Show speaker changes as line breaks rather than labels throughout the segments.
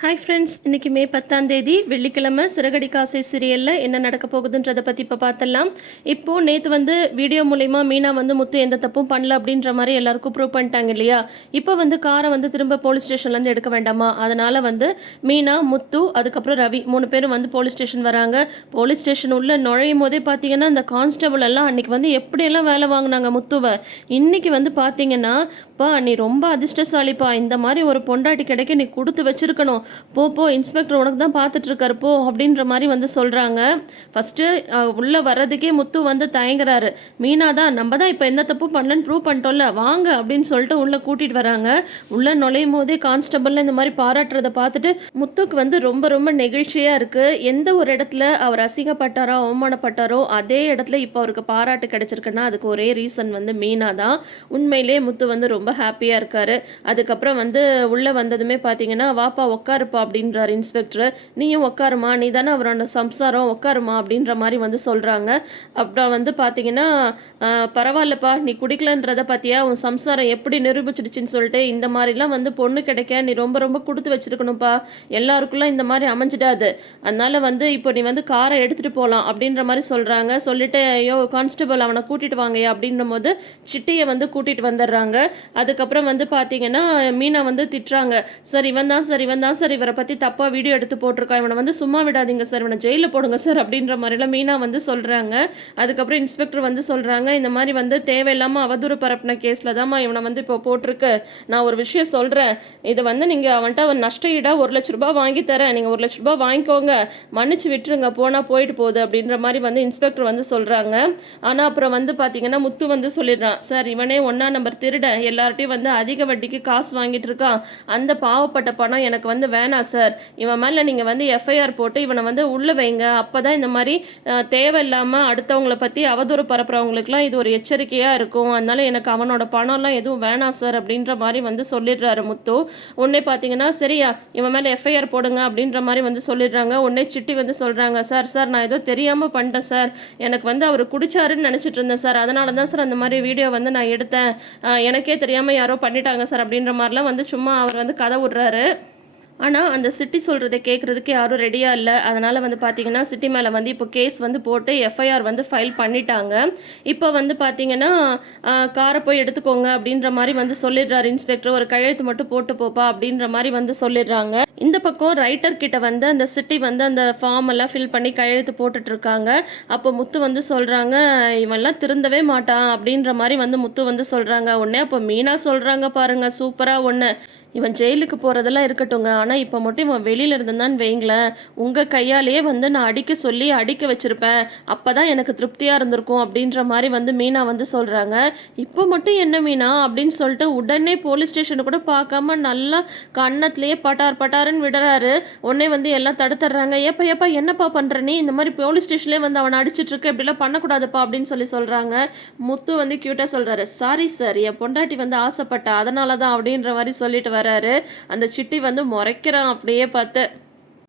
Hi friends இன்னைக்கு மே பத்தாம் தேதி வெள்ளிக்கிழமை சிறகடி காசை சீரியலில் என்ன நடக்க போகுதுன்றதை பற்றி இப்போ பார்த்தலாம் இப்போது நேற்று வந்து வீடியோ மூலயமா மீனா வந்து முத்து எந்த தப்பும் பண்ணல அப்படின்ற மாதிரி எல்லாருக்கும் ப்ரூவ் பண்ணிட்டாங்க இல்லையா? இப்போ வந்து காரை வந்து திரும்ப போலீஸ் ஸ்டேஷன்லேருந்து எடுக்க வேண்டாமா? அதனால் வந்து மீனா முத்து அதுக்கப்புறம் ரவி மூணு பேரும் வந்து போலீஸ் ஸ்டேஷன் வராங்க. போலீஸ் ஸ்டேஷன் உள்ளே நுழையும் போதே பார்த்தீங்கன்னா அந்த கான்ஸ்டபிள் எல்லாம் அன்றைக்கி வந்து எப்படியெல்லாம் வேலை வாங்கினாங்க முத்துவை? இன்றைக்கி வந்து பார்த்தீங்கன்னா பா நீ ரொம்ப அதிர்ஷ்டசாலிப்பா. இந்த மாதிரி ஒரு பொண்டாட்டி கிடைக்க நீ கொடுத்து வச்சிருக்கணும். போ போ இன்ஸ்பெக்டர் உனக்கு தான் பார்த்துட்ருக்காரு போ அப்படின்ற மாதிரி வந்து சொல்கிறாங்க ஃபஸ்ட்டு உள்ளே வர்றதுக்கே முத்து வந்து தயங்குறாரு. மீனா தான் நம்ம தான் இப்போ என்ன தப்பும் பண்ணலன்னு ப்ரூவ் பண்ணிட்டோம்ல வாங்க அப்படின்னு சொல்லிட்டு உள்ளே கூட்டிகிட்டு வராங்க. உள்ளே நுழையும் போதே கான்ஸ்டபிள் இந்த மாதிரி பாராட்டுறதை பார்த்துட்டு முத்துக்கு வந்து ரொம்ப ரொம்ப நெகிழ்ச்சியாக இருக்குது எந்த ஒரு இடத்துல அவர் அசிங்கப்பட்டாரோ அவமானப்பட்டாரோ அதே இடத்துல இப்போ அவருக்கு பாராட்டு கிடச்சிருக்குன்னா அதுக்கு ஒரே ரீசன் வந்து மீனா தான். உண்மையிலே முத்து வந்து ரொம்ப ஹாப்பியாக இருக்காரு. அதுக்கப்புறம் வந்து உள்ளே வந்ததுமே பார்த்தீங்கன்னா வாப்பா உட்காருப்பா அப்படின்றார் இன்ஸ்பெக்டர் நீயும் உட்காருமா நீ தானே அவரோட சம்சாரம் உட்காருமா அப்படின்ற மாதிரி வந்து சொல்கிறாங்க அப்புறம் வந்து பார்த்தீங்கன்னா பரவாயில்லப்பா நீ குடிக்கலன்றத பார்த்தியா உன் சம்சாரம் எப்படி நிரூபிச்சிடுச்சின்னு சொல்லிட்டு இந்த மாதிரிலாம் வந்து பொண்ணு கிடைக்க நீ ரொம்ப ரொம்ப கொடுத்து வச்சிருக்கணும்ப்பா. எல்லாருக்குள்ள இந்த மாதிரி அமைஞ்சிடாது. அதனால வந்து இப்போ நீ வந்து காரை எடுத்துகிட்டு போகலாம் அப்படின்ற மாதிரி சொல்கிறாங்க சொல்லிட்டு ஐயோ கான்ஸ்டபிள் அவனை கூட்டிகிட்டு வாங்கய்யா அப்படின்னும் போது சிட்டியை வந்து கூட்டிகிட்டு வந்துடுறாங்க. அதுக்கப்புறம் வந்து பார்த்தீங்கன்னா மீனா வந்து திட்டுறாங்க. சார் இவன் தான் சார் இவன் தான் சார் சார் இவரை பற்றி தப்பாக வீடியோ எடுத்து போட்டிருக்கான். இவனை வந்து சும்மா விடாதீங்க சார். இவனை ஜெயிலில் போடுங்க சார் அப்படின்ற மாதிரிலாம் மீனா வந்து சொல்கிறாங்க அதுக்கப்புறம் இன்ஸ்பெக்டர் வந்து சொல்கிறாங்க இந்த மாதிரி வந்து தேவையில்லாமல் அவதூறு பரப்பின கேஸில் தான்மா இவனை வந்து இப்போ போட்டிருக்கு. நான் ஒரு விஷயம் சொல்கிறேன் இதை வந்து நீங்கள் அவன்கிட்ட அவன் நஷ்ட ஈடாக ஒரு லட்ச ரூபா வாங்கி தரேன். நீங்கள் ஒரு லட்ச ரூபா வாங்கிக்கோங்க. மன்னிச்சு விட்டுருங்க. போனால் போயிட்டு போகுது அப்படின்ற மாதிரி வந்து இன்ஸ்பெக்டர் வந்து சொல்கிறாங்க ஆனால் அப்புறம் வந்து பார்த்தீங்கன்னா முத்து வந்து சொல்லிடுறான். சார் இவனே ஒன்றா நம்பர் திருடன். எல்லார்ட்டையும் வந்து அதிக வட்டிக்கு காசு வாங்கிட்டு இருக்கான். அந்த பாவப்பட்ட பணம் எனக்கு வந்து வேணாம் சார் இவன் மேலே நீங்கள் வந்து எஃப்ஐஆர் போட்டு இவனை வந்து உள்ளே வைங்க. அப்போ தான் இந்த மாதிரி தேவையில்லாமல் அடுத்தவங்களை பற்றி அவதூறு பரப்புறவங்களுக்குலாம் இது ஒரு எச்சரிக்கையாக இருக்கும். அதனால் எனக்கு அவனோட பணம்லாம் எதுவும் வேணாம் சார் அப்படின்ற மாதிரி வந்து சொல்லிடுறாரு முத்து. உடனே பார்த்தீங்கன்னா சரியா இவன் மேலே எஃப்ஐஆர் போடுங்க அப்படின்ற மாதிரி வந்து சொல்லிடுறாங்க. உடனே சிட்டி வந்து சொல்கிறாங்க சார் சார் நான் ஏதோ தெரியாமல் பண்ணிட்டேன் சார் எனக்கு வந்து அவர் குடிச்சாருன்னு நினச்சிட்டு இருந்தேன் சார் அதனால தான் சார் அந்த மாதிரி வீடியோ வந்து நான் எடுத்தேன். எனக்கே தெரியாமல் யாரோ பண்ணிட்டாங்க சார் அப்படின்ற மாதிரிலாம் வந்து சும்மா அவர் வந்து கதை விடுறாரு. ஆனால் அந்த சிட்டி சொல்கிறத கேட்குறதுக்கு யாரும் ரெடியாக இல்லை. அதனால் வந்து பார்த்தீங்கன்னா சிட்டி மேலே வந்து இப்போ கேஸ் வந்து போட்டு எஃப்ஐஆர் வந்து ஃபைல் பண்ணிட்டாங்க. இப்போ வந்து பார்த்தீங்கன்னா காரை போய் எடுத்துக்கோங்க அப்படின்ற மாதிரி வந்து சொல்லிடுறாரு இன்ஸ்பெக்டர் ஒரு கையெழுத்து மட்டும் போட்டு போப்பா அப்படின்ற மாதிரி வந்து சொல்லிடுறாங்க. இந்த பக்கம் ரைட்டர் கிட்ட வந்து அந்த சிட்டி வந்து அந்த ஃபார்ம் எல்லாம் ஃபில் பண்ணி கையெழுத்து போட்டுட்ருக்காங்க அப்போ முத்து வந்து சொல்கிறாங்க இவன்லாம் திருந்தவே மாட்டான் அப்படின்ற மாதிரி வந்து முத்து வந்து சொல்கிறாங்க உடனே அப்போ மீனா சொல்கிறாங்க பாருங்கள் சூப்பராக ஒன்று இவன் ஜெயிலுக்கு போகிறதெல்லாம் இருக்கட்டுங்க ஆனால் இப்போ மட்டும் இவன் வெளியில் இருந்தான்னு வைங்களேன். உங்கள் கையாலேயே வந்து நான் அடிக்க சொல்லி அடிக்க வச்சுருப்பேன். அப்போ தான் எனக்கு திருப்தியாக இருந்திருக்கும் அப்படின்ற மாதிரி வந்து மீனா வந்து சொல்கிறாங்க இப்போ மட்டும் என்ன மீனா அப்படின்னு சொல்லிட்டு உடனே போலீஸ் ஸ்டேஷனை கூட பார்க்காம நல்லா கன்னத்துலேயே பட்டார் பட்டாருன்னு விடுறாரு. உடனே வந்து எல்லாம் தடுத்துடுறாங்க. ஏப்பா ஏப்பா என்னப்பா பண்ணுற நீ? இந்த மாதிரி போலீஸ் ஸ்டேஷன்லேயே வந்து அவனை அடிச்சிட்ருக்கு இப்படிலாம் பண்ணக்கூடாதுப்பா அப்படின்னு சொல்லி சொல்கிறாங்க முத்து வந்து க்யூட்டாக சொல்கிறாரு சாரி சார் என் பொண்டாட்டி வந்து ஆசைப்பட்டா. அதனால தான் அப்படின்ற மாதிரி சொல்லிட்டு வராரு அந்த சிட்டி வந்து முறைக்கிறான் அப்படியே பார்த்து.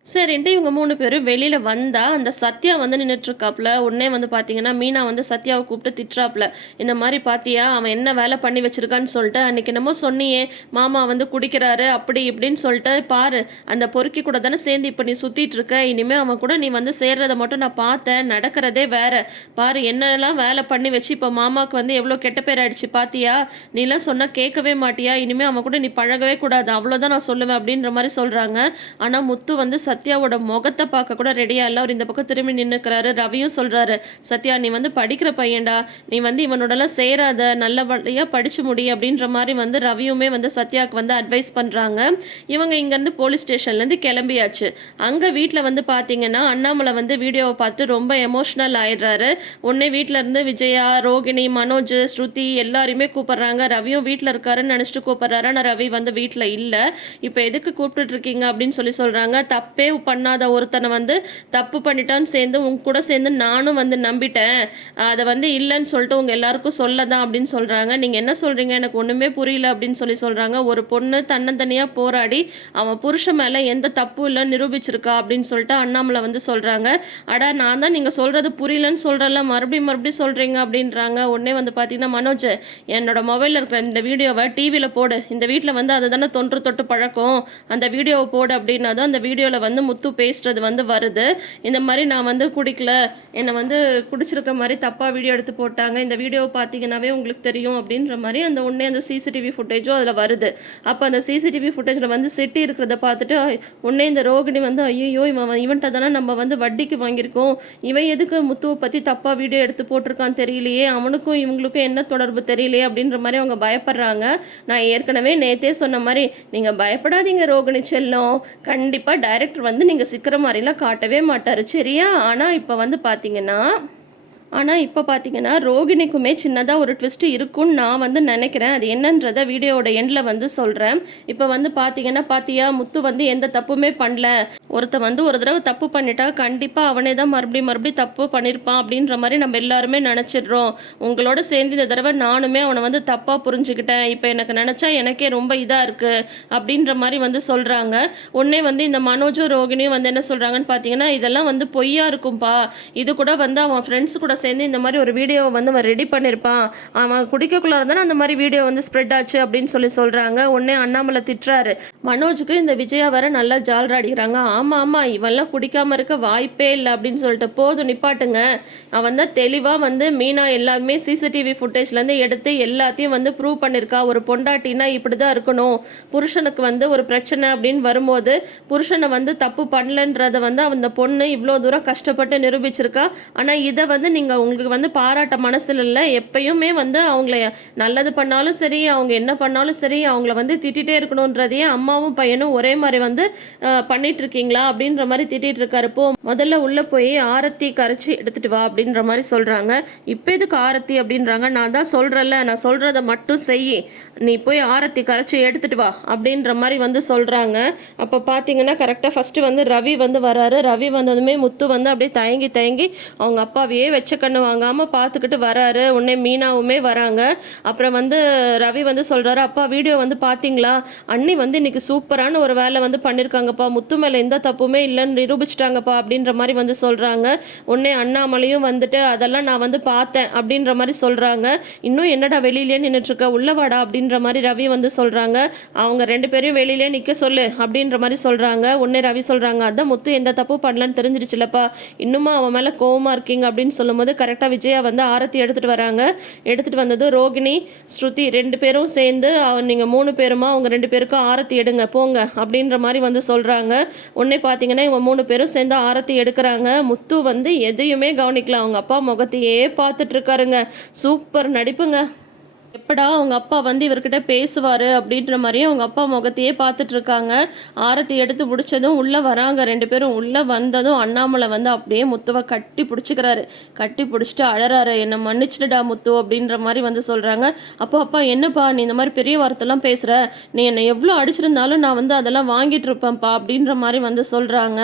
சரின்ட்டு இவங்க மூணு பேரும் வெளியில் வந்தால் அந்த சத்யா வந்து நின்றுட்டுருக்காப்புல உடனே வந்து பார்த்தீங்கன்னா மீனா வந்து சத்யாவை கூப்பிட்டு திட்டுறாப்புல இந்த மாதிரி பார்த்தியா அவன் என்ன வேலை பண்ணி வச்சிருக்கான்னு சொல்லிட்டு அன்னைக்கு என்னமோ சொன்னியே மாமா வந்து குடிக்கிறாரு அப்படி இப்படின்னு சொல்லிட்டு பாரு அந்த பொறுக்கி கூட தானே சேர்ந்து இப்போ நீ சுற்றிட்டு இருக்க இனிமேல் அவன் கூட நீ வந்து சேர்றத மட்டும் நான் பார்த்தேன். நடக்கிறதே வேற. பாரு என்னெல்லாம் வேலை பண்ணி வச்சு இப்போ மாமாவுக்கு வந்து எவ்வளோ கெட்ட பேர் ஆயிடுச்சு பார்த்தியா நீலாம் சொன்னால் கேட்கவே மாட்டியா? இனிமேல் அவன் கூட நீ பழகவே கூடாது. அவ்வளோதான் நான் சொல்லுவேன் அப்படின்ற மாதிரி சொல்கிறாங்க ஆனால் முத்து வந்து சத்யாவோட முகத்தை பார்க்க கூட ரெடியாக இல்லை. அவர் இந்த பக்கம் திரும்பி நின்றுக்கிறாரு ரவியும் சொல்கிறாரு சத்யா நீ வந்து படிக்கிற பையன்டா. நீ வந்து இவனோடலாம் சேராத. நல்லபடியாக படிச்சு முடி அப்படின்ற மாதிரி வந்து ரவியுமே வந்து சத்யாவுக்கு வந்து அட்வைஸ் பண்ணுறாங்க இவங்க இங்கேருந்து போலீஸ் ஸ்டேஷன்லேருந்து கிளம்பியாச்சு. அங்கே வீட்டில் வந்து பார்த்தீங்கன்னா அண்ணாமலை வந்து வீடியோவை பார்த்து ரொம்ப எமோஷ்னல் ஆயிடுறாரு. உடனே வீட்டில் இருந்து விஜயா ரோகிணி மனோஜ் ஸ்ருதி எல்லாரையுமே கூப்பிட்றாங்க. ரவியும் வீட்டில் இருக்காருன்னு நினச்சிட்டு கூப்பிட்றாரு. ஆனால் ரவி வந்து வீட்டில் இல்லை. இப்போ எதுக்கு கூப்பிட்டுட்டு இருக்கீங்க? அப்படின்னு சொல்லி சொல்கிறாங்க தப்பே சேவ் பண்ணாத ஒருத்தனை வந்து தப்பு பண்ணிட்டான்னு சேர்ந்து உங்க கூட சேர்ந்து நானும் வந்து நம்பிட்டேன். அதை வந்து இல்லைன்னு சொல்லிட்டு உங்கள் எல்லாருக்கும் சொல்ல தான் அப்படின்னு சொல்கிறாங்க நீங்கள் என்ன சொல்கிறீங்க எனக்கு ஒன்றுமே புரியல அப்படின்னு சொல்லி சொல்கிறாங்க ஒரு பொண்ணு தன்னந்தனியாக போராடி அவன் புருஷன் மேலே எந்த தப்பும் இல்லை நிரூபிச்சிருக்கா அப்படின்னு சொல்லிட்டு அண்ணாமலை வந்து சொல்கிறாங்க அடா நான் தான் நீங்கள் சொல்கிறது புரியலன்னு சொல்கிறல மறுபடியும் மறுபடியும் சொல்கிறீங்க அப்படின்றாங்க. உடனே வந்து பார்த்தீங்கன்னா மனோஜ் என்னோட மொபைலில் இருக்கிற இந்த வீடியோவை டிவியில் போடு. இந்த வீட்டில் வந்து அதை தானே தொன்று தொட்டு பழக்கம். அந்த வீடியோவை போடு அப்படின்னா தான் அந்த வீடியோவில் வந்து முத்து பேசுறது வந்து வருது. இந்த மாதிரி நான் வந்து குடிக்கல. என்னை வந்து குடிச்சிருக்க மாதிரி தப்பாக வீடியோ எடுத்து போட்டாங்க. இந்த வீடியோவை பார்த்தீங்கன்னாவே உங்களுக்கு தெரியும் அப்படின்ற மாதிரி அந்த உடனே அந்த சிசிடிவி ஃபுட்டேஜும் அதில் வருது. அப்போ அந்த சிசிடிவி ஃபுட்டேஜில் வந்து சிட்டி இருக்கிறத பார்த்துட்டு உடனே இந்த ரோகிணி வந்து ஐயோ இவன் இவன்ட்ட தானே நம்ம வந்து வட்டிக்கு வாங்கியிருக்கோம். இவன் எதுக்கு முத்துவை பற்றி தப்பாக வீடியோ எடுத்து போட்டிருக்கான்னு தெரியலையே. அவனுக்கும் இவங்களுக்கும் என்ன தொடர்பு தெரியலையே? அப்படின்ற மாதிரி அவங்க பயப்படுறாங்க. நான் ஏற்கனவே நேத்தே சொன்ன மாதிரி நீங்கள் பயப்படாதீங்க ரோகிணி செல்லம். கண்டிப்பாக டைரக்டர் வந்து நீங்கள் சிக்கிற மாதிரிலாம் காட்டவே மாட்டார். சரியா? ஆனால் இப்போ வந்து பார்த்தீங்கன்னா ஆனால் இப்போ பார்த்தீங்கன்னா ரோகிணிக்குமே சின்னதாக ஒரு ட்விஸ்ட் இருக்கும்னு நான் வந்து நினைக்கிறேன். அது என்னன்றதை வீடியோவோட எண்டில் வந்து சொல்கிறேன் இப்போ வந்து பார்த்தீங்கன்னா பாத்தியா முத்து வந்து எந்த தப்புமே பண்ணல. ஒருத்தன் வந்து ஒரு தடவை தப்பு பண்ணிட்டா கண்டிப்பாக அவனே தான் மறுபடியும் மறுபடியும் தப்பு பண்ணியிருப்பான் அப்படின்ற மாதிரி நம்ம எல்லாருமே நினச்சிடுறோம். உங்களோட சேர்ந்து இந்த தடவை நானுமே அவனை வந்து தப்பாக புரிஞ்சுக்கிட்டேன். இப்போ எனக்கு நினச்சா எனக்கே ரொம்ப இதாக இருக்குது அப்படின்ற மாதிரி வந்து சொல்கிறாங்க உடனே வந்து இந்த மனோஜும் ரோகிணியும் வந்து என்ன சொல்கிறாங்கன்னு பார்த்தீங்கன்னா இதெல்லாம் வந்து பொய்யா இருக்கும்பா. இது கூட வந்து அவன் ஃப்ரெண்ட்ஸ் கூட சேர்ந்து இந்த மாதிரி ஒரு வீடியோவை வந்து அவன் ரெடி பண்ணியிருப்பான் அவன் குடிக்கக்குள்ளே இருந்தாலும் அந்த மாதிரி வீடியோ வந்து ஸ்ப்ரெட் ஆச்சு அப்படின்னு சொல்லி சொல்கிறாங்க உடனே அண்ணாமலை திட்டுறாரு. மனோஜுக்கு இந்த விஜயா வர நல்லா ஜால்ராடிக்கிறாங்க ஆமாம் ஆமாம் இவெல்லாம் குடிக்காமல் இருக்க வாய்ப்பே இல்லை அப்படின்னு சொல்லிட்டு போதும் நிப்பாட்டுங்க. அவன் தான் தெளிவாக வந்து மீனா எல்லாமே சிசிடிவி ஃபுட்டேஜ்லேருந்து எடுத்து எல்லாத்தையும் வந்து ப்ரூவ் பண்ணியிருக்கா ஒரு பொண்டாட்டினா இப்படி தான் இருக்கணும். புருஷனுக்கு வந்து ஒரு பிரச்சனை அப்படின்னு வரும்போது புருஷனை வந்து தப்பு பண்ணலன்றதை வந்து அந்த பொண்ணு இவ்வளோ தூரம் கஷ்டப்பட்டு நிரூபிச்சிருக்கா. ஆனால் இதை வந்து நீங்கள் உங்களுக்கு வந்து பாராட்ட மனசில் இல்லை எப்பயுமே வந்து அவங்கள நல்லது பண்ணாலும் சரி அவங்க என்ன பண்ணாலும் சரி அவங்கள வந்து திட்டிகிட்டே இருக்கணுன்றதையே அம்மாவும் பையனும் ஒரே மாதிரி வந்து பண்ணிட்டு இருக்கீங்களா அப்படின்ற மாதிரி திட்டிட்டு இருக்காரு. போ முதல்ல உள்ளே போய் ஆரத்தி கரைச்சி எடுத்துட்டு வா அப்படின்ற மாதிரி சொல்கிறாங்க இப்போ எதுக்கு ஆரத்தி அப்படின்றாங்க? நான் தான் சொல்கிறல்ல நான் சொல்கிறத மட்டும் செய். நீ போய் ஆரத்தி கரைச்சி எடுத்துட்டு வா அப்படின்ற மாதிரி வந்து சொல்கிறாங்க அப்போ பார்த்தீங்கன்னா கரெக்டாக ஃபஸ்ட்டு வந்து ரவி வந்து வராரு. ரவி வந்ததுமே முத்து வந்து அப்படியே தயங்கி தயங்கி அவங்க அப்பாவையே வெச்ச கண்ணு வாங்காமல் பார்த்துக்கிட்டு வராரு. உடனே மீனாவுமே வராங்க. அப்புறம் வந்து ரவி வந்து சொல்கிறாரு அப்பா வீடியோ வந்து பார்த்தீங்களா? அண்ணி வந்து இன்னைக்கு சூப்பரான ஒரு வேலை வந்து பண்ணியிருக்காங்கப்பா முத்து மேலே எந்த தப்புமே இல்லைன்னு நிரூபிச்சிட்டாங்கப்பா அப்படின்ற மாதிரி வந்து சொல்கிறாங்க உடனே அண்ணாமலையும் வந்துட்டு அதெல்லாம் நான் வந்து பார்த்தேன் அப்படின்ற மாதிரி சொல்கிறாங்க இன்னும் என்னடா வெளியிலே நின்றுட்டு இருக்க அப்படின்ற மாதிரி ரவி வந்து சொல்கிறாங்க அவங்க ரெண்டு பேரையும் வெளியிலே நிற்க சொல்லு அப்படின்ற மாதிரி சொல்கிறாங்க உடனே ரவி சொல்கிறாங்க அதான் முத்து எந்த தப்பும் பண்ணலன்னு தெரிஞ்சிருச்சுலப்பா. இன்னுமா அவன் மேலே கோவமாக இருக்கீங்க? அப்படின்னு சொல்லும்போது கரெக்டாக விஜயா வந்து ஆரத்தி எடுத்துகிட்டு வராங்க. எடுத்துகிட்டு வந்தது ரோகிணி ஸ்ருதி ரெண்டு பேரும் சேர்ந்து நீங்கள் மூணு பேருமா அவங்க ரெண்டு பேருக்கும் ஆரத்தி எடுங்க போங்க அப்படின்ற மாதிரி வந்து சொல்கிறாங்க உடனே பார்த்தீங்கன்னா இவங்க மூணு பேரும் சேர்ந்து ஆரத்தி எடுக்கிறாங்க. முத்து வந்து எதையுமே கவனிக்கல. அவங்க அப்பா முகத்தையே பார்த்துட்ருக்காருங்க சூப்பர் நடிப்புங்க. எப்படா அவங்க அப்பா வந்து இவர்கிட்ட பேசுவார் அப்படின்ற மாதிரியே அவங்க அப்பா முகத்தையே பார்த்துட்ருக்காங்க ஆரத்தி எடுத்து பிடிச்சதும் உள்ளே வராங்க. ரெண்டு பேரும் உள்ளே வந்ததும் அண்ணாமலை வந்து அப்படியே முத்துவை கட்டி பிடிச்சிக்கிறாரு. கட்டி பிடிச்சிட்டு அழறாரு. என்னை மன்னிச்சிடுடா முத்து அப்படின்ற மாதிரி வந்து சொல்கிறாங்க அப்போ அப்பா என்னப்பா நீ இந்த மாதிரி பெரிய வார்த்தைலாம் பேசுகிற நீ என்னை எவ்வளோ அடிச்சிருந்தாலும் நான் வந்து அதெல்லாம் வாங்கிட்டு இருப்பேன்ப்பா அப்படின்ற மாதிரி வந்து சொல்கிறாங்க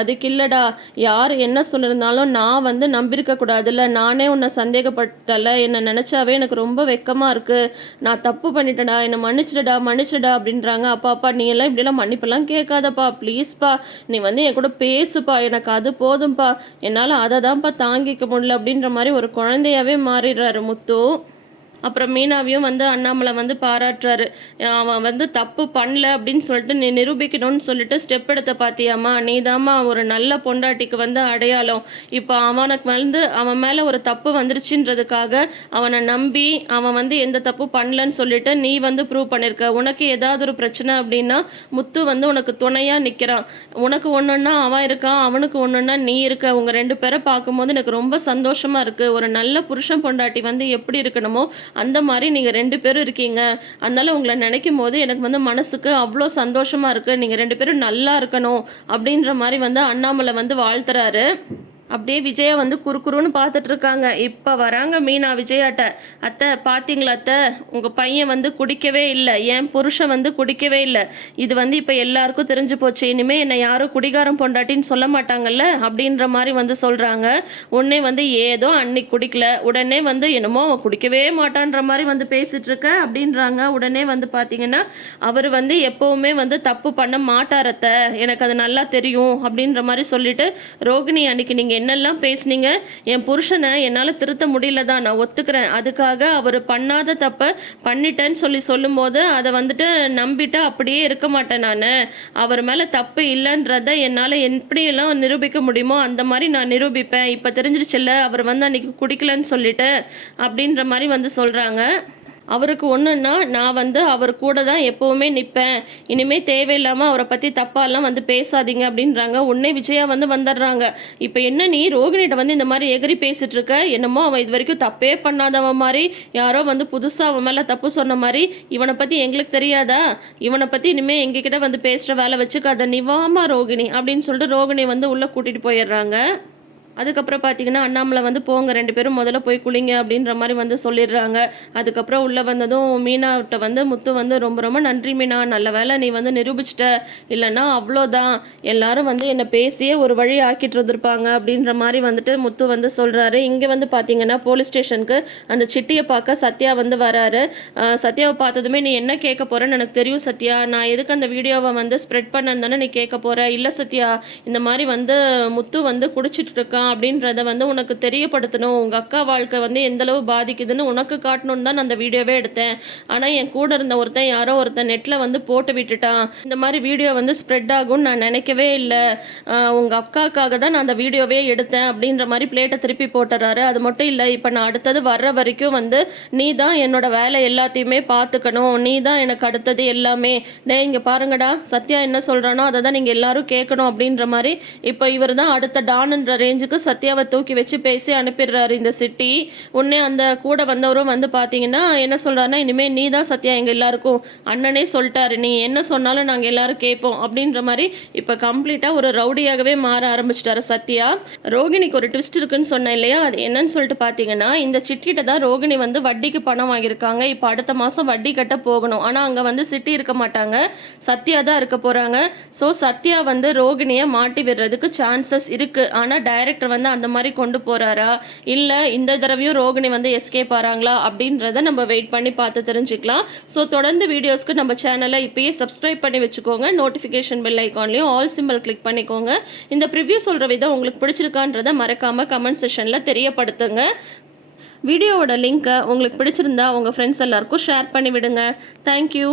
அதுக்கு இல்லைடா. யார் என்ன சொல்லியிருந்தாலும் நான் வந்து நம்பியிருக்கக்கூடாதுல்ல நானே உன்னை சந்தேகப்பட்டல. என்னை நினச்சாவே எனக்கு ரொம்ப வெக்கமாக இருக்குது நான் தப்பு பண்ணிட்டேடா என்னை மன்னிச்சிடடா மன்னிச்சிடுடா அப்படின்றாங்க. அப்பா அப்பா நீ எல்லாம் இப்படிலாம் மன்னிப்பெல்லாம் கேட்காதப்பா ப்ளீஸ்ப்பா நீ வந்து என் கூட பேசுப்பா எனக்கு அது போதும்ப்பா என்னால் அதை தான்ப்பா தாங்கிக்க முடியல அப்படின்ற மாதிரி ஒரு குழந்தையாவே மாறிடுறாரு முத்து. அப்புறம் மீனாவையும் வந்து அண்ணாமலை வந்து பாராட்டுறாரு. அவன் வந்து தப்பு பண்ணல அப்படின்னு சொல்லிட்டு நீ நிரூபிக்கணும்னு சொல்லிட்டு ஸ்டெப் எடுத்த பாத்தியாம்மா. நீதாம்மா ஒரு நல்ல பொண்டாட்டிக்கு வந்து அடையாளம். இப்போ அவனுக்கு வந்து அவன் மேலே ஒரு தப்பு வந்துருச்சுன்றதுக்காக அவனை நம்பி அவன் வந்து எந்த தப்பு பண்ணலன்னு சொல்லிட்டு நீ வந்து ப்ரூவ் பண்ணியிருக்க உனக்கு ஏதாவது ஒரு பிரச்சனை அப்படின்னா முத்து வந்து உனக்கு துணையாக நிற்கிறான் உனக்கு ஒன்றுன்னா அவன் இருக்கான் அவனுக்கு ஒன்றுன்னா நீ இருக்க. உங்கள் ரெண்டு பேரை பார்க்கும்போது எனக்கு ரொம்ப சந்தோஷமாக இருக்குது ஒரு நல்ல புருஷன் பொண்டாட்டி வந்து எப்படி இருக்கணுமோ அந்த மாதிரி நீங்கள் ரெண்டு பேரும் இருக்கீங்க. அதனால உங்களை நினைக்கும் போது எனக்கு வந்து மனசுக்கு அவ்வளோ சந்தோஷமாக இருக்குது நீங்கள் ரெண்டு பேரும் நல்லா இருக்கணும் அப்படின்ற மாதிரி வந்து அண்ணாமலை வந்து வாழ்த்துறாரு. அப்படியே விஜயா வந்து குறுக்குறுன்னு பார்த்துட்டு இருக்காங்க இப்போ வராங்க மீனா விஜயாட்ட. அத்தை பார்த்தீங்களா அத்தை? உங்கள் பையன் வந்து குடிக்கவே இல்லை. என் புருஷன் வந்து குடிக்கவே இல்லை. இது வந்து இப்போ எல்லாருக்கும் தெரிஞ்சு போச்சு. இனிமேல் என்னை யாரும் குடிகாரம் பொண்டாட்டின்னு சொல்ல மாட்டாங்கல்ல? அப்படின்ற மாதிரி வந்து சொல்கிறாங்க உடனே வந்து ஏதோ அன்னைக்கு குடிக்கல. உடனே வந்து என்னமோ அவன் குடிக்கவே மாட்டான்ற மாதிரி வந்து பேசிகிட்ருக்க அப்படின்றாங்க. உடனே வந்து பார்த்தீங்கன்னா அவர் வந்து எப்போவுமே வந்து தப்பு பண்ண மாட்டாரத்த எனக்கு அது நல்லா தெரியும். அப்படின்ற மாதிரி சொல்லிட்டு ரோகிணி அன்னைக்கு நீங்கள் என்னெல்லாம் பேசுனீங்க? என் புருஷனை என்னால் திருத்த முடியல தான் நான் ஒத்துக்கிறேன். அதுக்காக அவர் பண்ணாத தப்பை பண்ணிட்டேன்னு சொல்லி சொல்லும்போது அதை வந்துட்டு நம்பிட்டு அப்படியே இருக்க மாட்டேன் நான். அவர் மேலே தப்பு இல்லைன்றத என்னால் எப்படியெல்லாம் நிரூபிக்க முடியுமோ அந்த மாதிரி நான் நிரூபிப்பேன். இப்போ தெரிஞ்சிருச்சுல்ல அவர் வந்து அன்றைக்கி குடிக்கலன்னு சொல்லிட்டு அப்படின்ற மாதிரி வந்து சொல்கிறாங்க அவருக்கு ஒன்றுன்னா நான் வந்து அவர் கூட தான் எப்போவுமே நிற்பேன் இனிமேல் தேவையில்லாமல் அவரை பற்றி தப்பாலாம் வந்து பேசாதீங்க அப்படின்றாங்க. உடனே விஜயா வந்து வந்துடுறாங்க. இப்போ என்ன நீ ரோகிணிகிட்ட வந்து இந்த மாதிரி எகிரி பேசிட்டு இருக்க? என்னமோ அவன் இது வரைக்கும் தப்பே பண்ணாதவன் மாதிரி யாரோ வந்து புதுசாக அவன் மேலே தப்பு சொன்ன மாதிரி இவனை பற்றி எங்களுக்கு தெரியாதா? இவனை பற்றி இனிமேல் எங்ககிட்ட வந்து பேசுகிற வேலை வச்சுக்காத. நிவாமா ரோகிணி அப்படின்னு சொல்லிட்டு ரோகிணி வந்து உள்ளே கூட்டிகிட்டு போயிடுறாங்க. அதுக்கப்புறம் பார்த்தீங்கன்னா அண்ணாமலை வந்து போங்க ரெண்டு பேரும் முதல்ல போய் குளிங்க அப்படின்ற மாதிரி வந்து சொல்லிடுறாங்க. அதுக்கப்புறம் உள்ளே வந்ததும் மீனாவிட்ட வந்து முத்து வந்து ரொம்ப ரொம்ப நன்றி மீனா நல்ல வேலை நீ வந்து நிரூபிச்சிட்ட. இல்லைன்னா அவ்வளோதான். எல்லாரும் வந்து என்னை பேசியே ஒரு வழி ஆக்கிட்டு இருந்திருப்பாங்க அப்படின்ற மாதிரி வந்துட்டு முத்து வந்து சொல்கிறாரு இங்கே வந்து பார்த்தீங்கன்னா போலீஸ் ஸ்டேஷனுக்கு அந்த சிட்டியை பார்க்க சத்யா வந்து வராரு. சத்யாவை பார்த்ததுமே நீ என்ன கேட்க போகிறேன்னு எனக்கு தெரியும் சத்யா. நான் எதுக்கு அந்த வீடியோவை வந்து ஸ்ப்ரெட் பண்ணேன்னு தானே நீ கேட்க போகிற இல்லை சத்யா. இந்த மாதிரி வந்து முத்து வந்து குடிச்சிட்டு இருக்கான் அப்படின்றத வந்து உனக்கு தெரியப்படுத்தணும். உங்கள் அக்கா வாழ்க்கை வந்து எந்தளவு பாதிக்குதுன்னு உனக்கு காட்டணும்னு தான் நான் அந்த வீடியோவே எடுத்தேன். ஆனால் என் கூட இருந்த ஒருத்தன் யாரோ ஒருத்தன் நெட்டில் வந்து போட்டு விட்டுட்டான். இந்த மாதிரி வீடியோ வந்து ஸ்ப்ரெட் ஆகும்னு நான் நினைக்கவே இல்லை. உங்கள் அக்காக்காக தான் நான் அந்த வீடியோவே எடுத்தேன் அப்படின்ற மாதிரி பிளேட்டை திருப்பி போட்டுறாரு. அது மட்டும் இல்லை இப்போ நான் அடுத்தது வர்ற வரைக்கும் வந்து நீ தான் என்னோட வேலை எல்லாத்தையுமே பார்த்துக்கணும் நீ தான் எனக்கு அடுத்தது எல்லாமே. டே இங்கே பாருங்கடா. சத்யா என்ன சொல்கிறானோ அதை தான் நீங்கள் எல்லாரும் கேட்கணும் அப்படின்ற மாதிரி இப்போ இவர் தான் அடுத்த டான்ன்ற ரேஞ்சுக்கு சத்யாவை தூக்கி வச்சு பேசி அனுப்பிடுறாரு இந்த சிட்டி. உடனே அந்த கூட வந்தவரும் வந்து பார்த்தீங்கன்னா என்ன சொல்கிறாருன்னா இனிமேல் நீ தான் சத்யா எங்கள் எல்லாருக்கும் அண்ணனே சொல்லிட்டாரு. நீ என்ன சொன்னாலும் நாங்கள் எல்லாரும் கேட்போம். அப்படின்ற மாதிரி இப்போ கம்ப்ளீட்டாக ஒரு ரவுடியாகவே மாற ஆரம்பிச்சிட்டாரு சத்யா. ரோகிணிக்கு ஒரு ட்விஸ்ட் இருக்குன்னு சொன்னேன் இல்லையா? அது என்னன்னு சொல்லிட்டு பார்த்தீங்கன்னா இந்த சிட்டிகிட்ட தான் ரோகிணி வந்து வட்டிக்கு பணம் வாங்கியிருக்காங்க. இப்போ அடுத்த மாதம் வட்டி கட்ட போகணும். ஆனால் அங்கே வந்து சிட்டி இருக்க மாட்டாங்க. சத்யா தான் இருக்க போகிறாங்க ஸோ சத்யா வந்து ரோகிணியை மாட்டி விடுறதுக்கு சான்சஸ் இருக்குது ஆனால் டாக்டர் வந்து அந்த மாதிரி கொண்டு போகிறாரா இல்லை இந்த தடவையும் ரோகிணி வந்து எஸ்கேப் ஆகிறாங்களா அப்படின்றத நம்ம வெயிட் பண்ணி பார்த்து தெரிஞ்சுக்கலாம். ஸோ தொடர்ந்து வீடியோஸ்க்கு நம்ம சேனலை இப்பயே சப்ஸ்கிரைப் பண்ணி வச்சுக்கோங்க. நோட்டிஃபிகேஷன் பெல் ஐக்கான்லையும் ஆல் சிம்பிள் கிளிக் பண்ணிக்கோங்க. இந்த ப்ரிவ்யூ சொல்கிற விதம் உங்களுக்கு பிடிச்சிருக்கான்றதை மறக்காமல் கமெண்ட் செஷனில் தெரியப்படுத்துங்க. வீடியோவோட லிங்க்கை உங்களுக்கு பிடிச்சிருந்தா உங்கள் ஃப்ரெண்ட்ஸ் எல்லாருக்கும் ஷேர் பண்ணி விடுங்க தேங்க்யூ